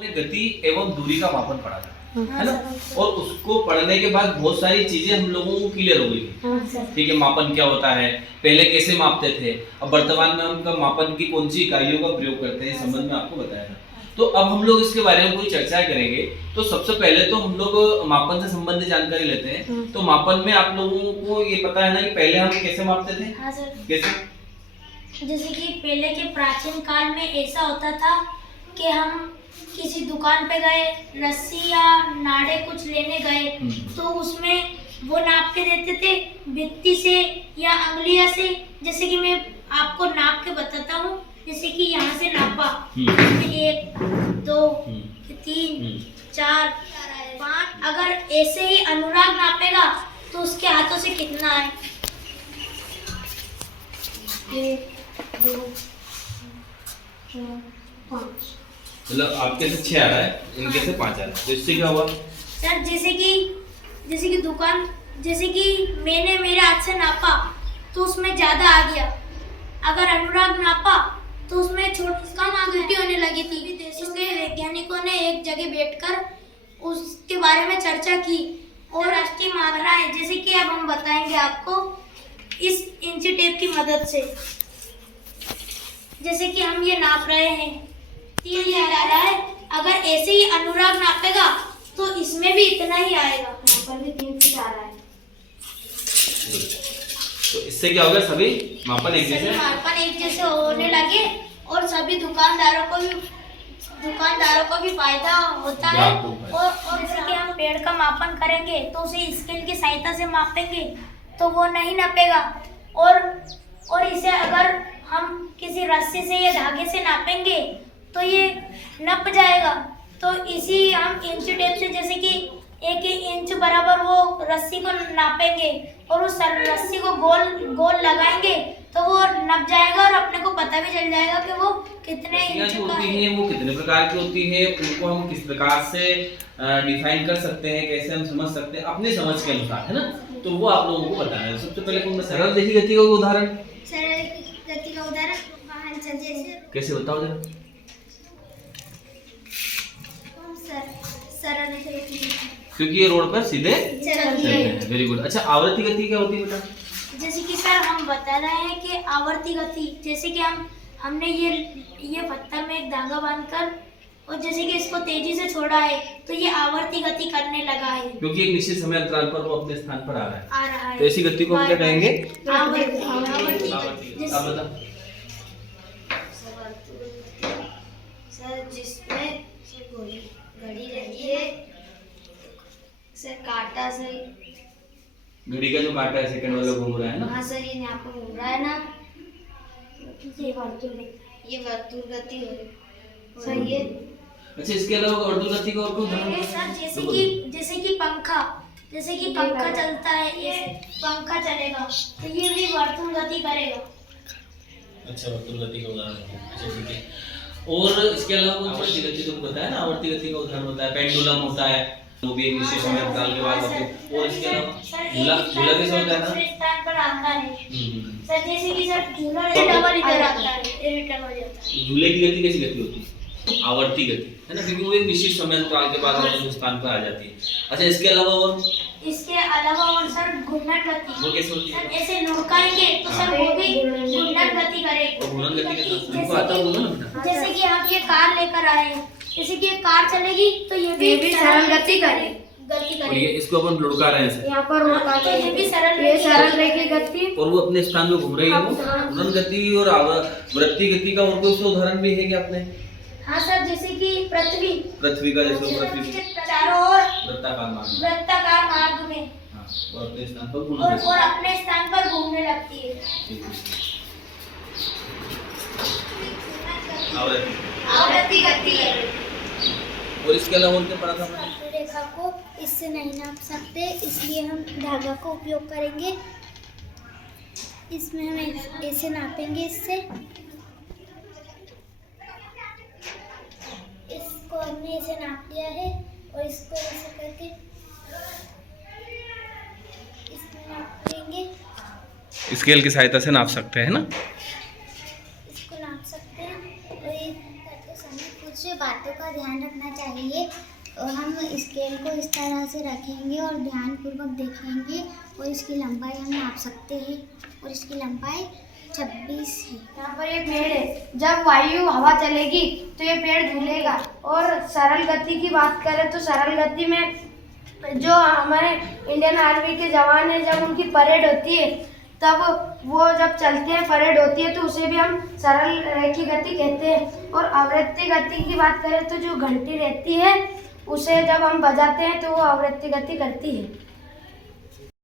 ने गति एवं दूरी का मापन पढ़ा था, है ना। और उसको पढ़ने के बाद बहुत सारी चीजें हम लोगों को क्लियर हो गई। ठीक है, मापन क्या होता है, पहले कैसे मापते थे, अब वर्तमान में हम मापन की कौन सी इकाइयों का प्रयोग करते हैं, इस संबंध में आपको बताया था। तो अब हम लोग इसके बारे में कोई चर्चा करेंगे। तो सबसे पहले तो हम लोग मापन से संबंधित जानकारी लेते हैं। तो मापन में आप लोगों को ये पता है ना कि पहले हम कैसे मापते थे? हाँ सर। कैसे? जैसे कि पहले के प्राचीन काल में ऐसा होता था कि हम किसी दुकान पे गए, रस्सी या नाड़े कुछ लेने गए, तो उसमें वो नाप के देते थे भित्ती से या अंगुलिया से। जैसे कि मैं आपको नाप के बताता हूँ, जैसे कि यहाँ से नापा 1 2 3 4 5। अगर ऐसे ही अनुराग नापेगा तो उसके हाथों से कितना है? 1 2 4 5। मतलब आपके से 6 आ रहा है, इनके से 5 आ रहा है, तो इससे क्या हुआ सर? जैसे कि दुकान, जैसे कि मैंने मेरे हाथ से नापा तो उसमें ज्यादा आ गया। अगर अनुराग नापा तो उसमें छोटी कम आकृति होने लगी थी। देशों के वैज्ञानिकों ने एक जगह बैठकर उसके बारे में चर्चा की और राष्ट्रीय मात्राएं, जैसे कि अब हम बताएंगे आपको इस इंची टेप की मदद से। जैसे कि हम ये नाप रहे हैं, 3 आ रहा है। अगर ऐसे ही अनुराग नापेगा तो इसमें भी इतना ही आएगा। यहाँ पर भी 3 फीट आ रहा है। तो इससे क्या होगा, सभी मापन एक जैसे होने लगे और सभी दुकानदारों को भी फायदा होता है। और जैसे कि हम पेड़ का मापन करेंगे तो उसे स्केल की सहायता से मापेंगे तो वो नहीं नापेगा। और इसे अगर हम किसी रस्सी से या धागे से नापेंगे तो ये नप जाएगा। तो इसी हम इंच टेप से, जैसे कि 1 इंच बराबर वो रस्सी को नापेंगे और उस रस्सी को गोल लगाएंगे तो वो नप जाएगा और अपने को पता भी चल जाएगा कि वो कितने इंच का होती है, वो कितने प्रकार की होती है, उनको हम किस प्रकार से डिफाइन कर सकते हैं, कैसे हम समझ सकते हैं अपनी समझ के अनुसार, है ना। तो वो आप लोगों को बताना है। सबसे पहले कौन सा सरल देखी गति का उदाहरण? सरल गति का उदाहरण वाहन चलते कैसे बताओ जरा। सरल गति, क्योंकि ये रोड पर सीधे चलते हैं। Very good. अच्छा, आवर्ती गति क्या होती है बेटा? जैसे कि सर हम बता रहे हैं कि आवर्ती गति, जैसे कि हमने ये पत्थर में एक धागा बांधकर और जैसे कि इसको तेजी से छोड़ा है तो ये आवर्ती गति करने लगा है, क्योंकि एक निश्चित समय अंतराल पर वो अपने स्थान पर आ रहा है। तो है। ऐसी गति को हम क्या कहेंगे? आवर्ती। आप बताओ सर जिसमें घड़ी रहती है, सर कांटा से घड़ी का जो कांटा है सेकंड वाला घूम रहा है ना। हाँ सर, ये यहाँ पर घूम रहा है ना, ये वर्तुल गति है सर। ये अच्छा, इसके अलावा वर्तुल गति का और कोई उदाहरण? सर जैसे कि पंखा चलता है, ये पंखा चलेगा तो ये भी वर्तुल गति करेगा। अच्छा, वर्तुल गति का उदाहरण है। अच्छा ठीक है। और इसके अलावा आवर्ती गति तो बताया ना, आवर्ती गति का उदाहरण होता है पेंडुलम होता है, वो भी एक निश्चित समय अंतराल के बाद होते हैं। और इसके अलावा झूला कैसे होता है ना, स्थान पर आता है सर। जैसे कि सर झूला डबल इधर आता है, रिटर्न हो जाता है। झूले की गति कैसी गति होती है? आवर्ती गति, है ना, क्योंकि वो एक निश्चित समय अंतराल के बाद अपने स्थान पर आ जाती है। अच्छा, इसके अलावा और सर घूर्णन गति, वो कैसे होती है? सर ऐसे लुढ़काएंगे तो सर वो भी घूर्णन गति करेगा। और घूर्णन गति के साथ आता होगा ना बेटा। जैसे कि हम ये कार लेकर आए हैं, जैसे कि ये कार चलेगी तो ये भी सरल गति करेगी। और ये इसको अपन लुढ़का रहे हैं यहाँ पर लुढ़का, ये भी सरल रहेगी गति, और वो अपने स्थान में घूम रही है। वो घूर्णन गति और वृत्ति गति का और कोई उदाहरण भी है क्या अपने? हाँ सर, जैसे कि पृथ्वी का, जैसे पृथ्वी चारों ओर वृत्ताकार मार्ग में और अपने स्थान पर घूमने लगती है। आवर्ती गति है। और इसके अलावा उनके पढ़ा था मैंने, रेखा को इससे नहीं नाप सकते, इसलिए हम धागा का उपयोग करेंगे। इसमें हम ऐसे नापेंगे, इससे इसको हमने ऐसे नाप लिया है और इसको ऐसे करके इसमें नाप लेंगे। स्केल की सहायता से नाप सकते हैं ना, इसको नाप सकते हैं। और ये करते समय कुछ बातों का ध्यान रखना रखना चाहिए। और हम स्केल को इस तरह से रखेंगे और ध्यानपूर्वक देखेंगे और इसकी लंबाई हम नाप सकते हैं और इसकी लंबाई 26 है। यहाँ पर ये पेड़ है, जब वायु हवा चलेगी तो ये पेड़ झूलेगा। और सरल गति की बात करें तो सरल गति में जो हमारे इंडियन आर्मी के जवान हैं, जब उनकी परेड होती है तब वो जब चलते हैं, परेड होती है, तो उसे भी हम सरल रेखी गति कहते हैं। और आवृत्ति गति की बात करें तो जो घंटी रहती है उसे जब हम बजाते हैं तो वो आवृत्ति गति करती है।